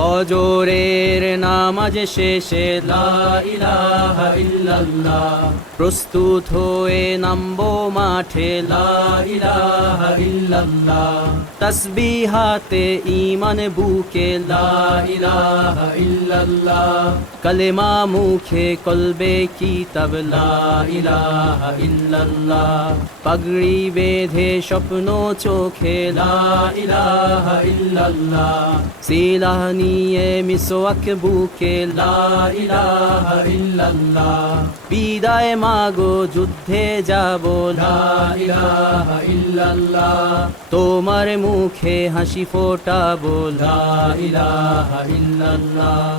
ফজরের নামাজ শেষে প্রস্তুত হয়ে নামবো মাঠে লা ইল্লাল্লাহ। তসবিহাতে ঈমান বুকে কলেমা মুখে কলবে ইলাহা ইল্লাল্লাহ। পাগড়ি বেঁধে স্বপ্ন চোখে লা ইলাহা ইল্লাল্লাহ। সিলাহ নিয়ে মিসওয়াক বুকে বিদায় মাগো, যুদ্ধে যাব তোমার মুখে হাসি ফোটাবো বোলা ইলাহা ইল্লাল্লাহ।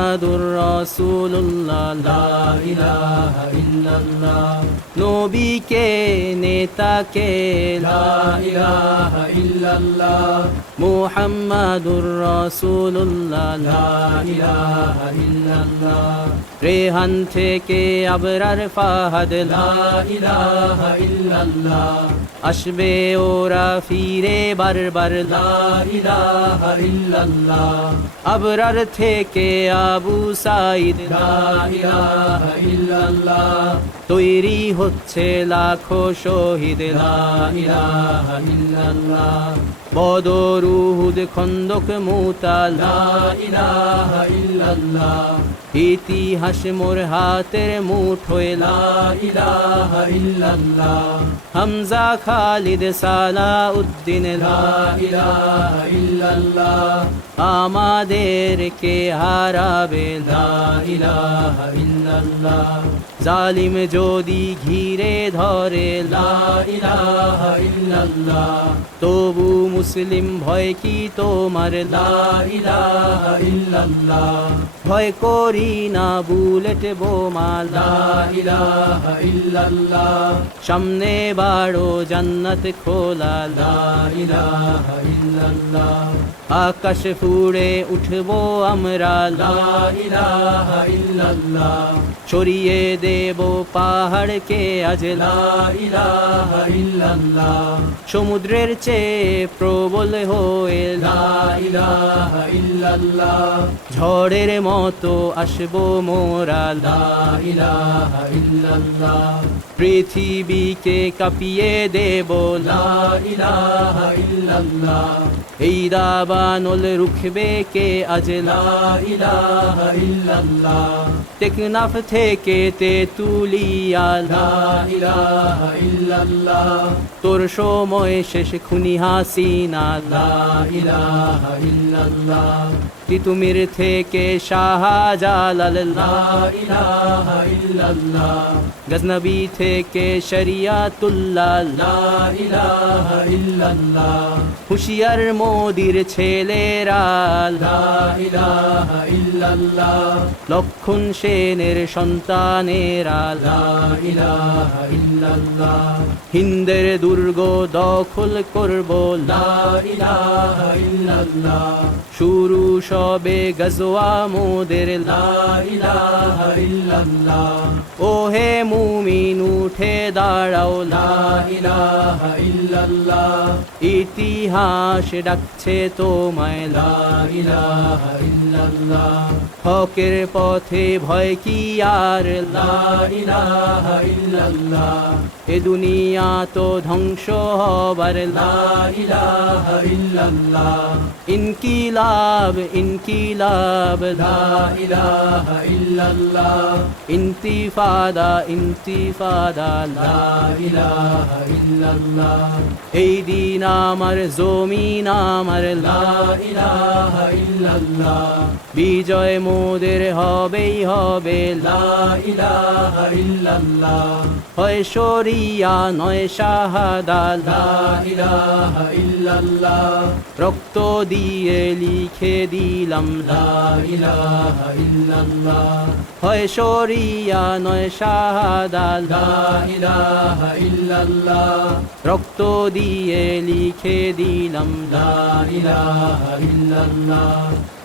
মুহাম্মাদুর রাসূলুল্লাহ, লা ইলাহা ইল্লাল্লাহ। নবীকে, নেতাকে, লা ইলাহা ইল্লাল্লাহ। মুহাম্মাদুর রাসূলুল্লাহ, লা ইলাহা ইল্লাল্লাহ। রেহান থেকে আবরার ফাহাদ, লা ইলাহা ইল্লাল্লাহ। আসবে ওরা ফিরে বারবার আবরার থেকে আবু সাইদ তৈরি হচ্ছে লাখো শহীদ, লা ইলাহা ইল্লাল্লাহ। বদর উহুদ খন্দক মুতা লা ইলাহা ইতিহাস মোর হাতের মুঠোয় লা ইলাহা ইল্লাল্লাহ। হামজা খালিদ সালা উদ্দিন লা আমাদের কে হারাবে ইলাহা ইল্লাল্লাহ। জালিম যদি ঘিরে ধরে লা ইলাহা ইল্লাল্লাহ। তবু মুসলিম ভয় কি তোমার? ভয় করি না বুলেট বোমা। লা সামনে বাড়ো জান্নাত খোলা। আকাশ ফুড়ে উঠবো আমরা। ছড়িয়ে দেব পাহাড়কে আজ সমুদ্রের চেয়ে প্রবল হয়ে ঝড়ের মতো আসব মোরা পৃথিবীকে কাঁপিয়ে দেব এই দাবানল রুখবে কে আজ টেকনাফ থেকে ইলাহা ইল্লাল্লাহ। তোর সময় শেষ খুনি হাসিনা তিতুমির থেকে শাহজালাল গজনবী থেকে শরিয়াতুল্লাহ হুশিয়ার মোদির ছেলেরা। লক্ষণ সেনের সন্তানেরা। হিন্দের দুর্গ দখল করব। শুরু সবে গজওয়া মোদের। ও হে মুমিন উঠে দাঁড়াও। ইতিহাস ডাকছে তোমায় হকের পথে ভয় কি আর? এ দুনিয়া তো ধ্বংস হবার। ইনকিলাব ইনকিলাব। ইন্তিফাদা ইন্তিফাদা। এই দিন আমার জমিন আমার বিজয় মোদের হবেই হবে। হয় শরিয়া, নয় শাহাদা। রক্ত দিয়ে লিখে দিলাম। হয় শরিয়া, নয় শাহাদা। রক্ত দিয়ে লিখে দিলাম। লা ইলাহা ইল্লাল্লাহ।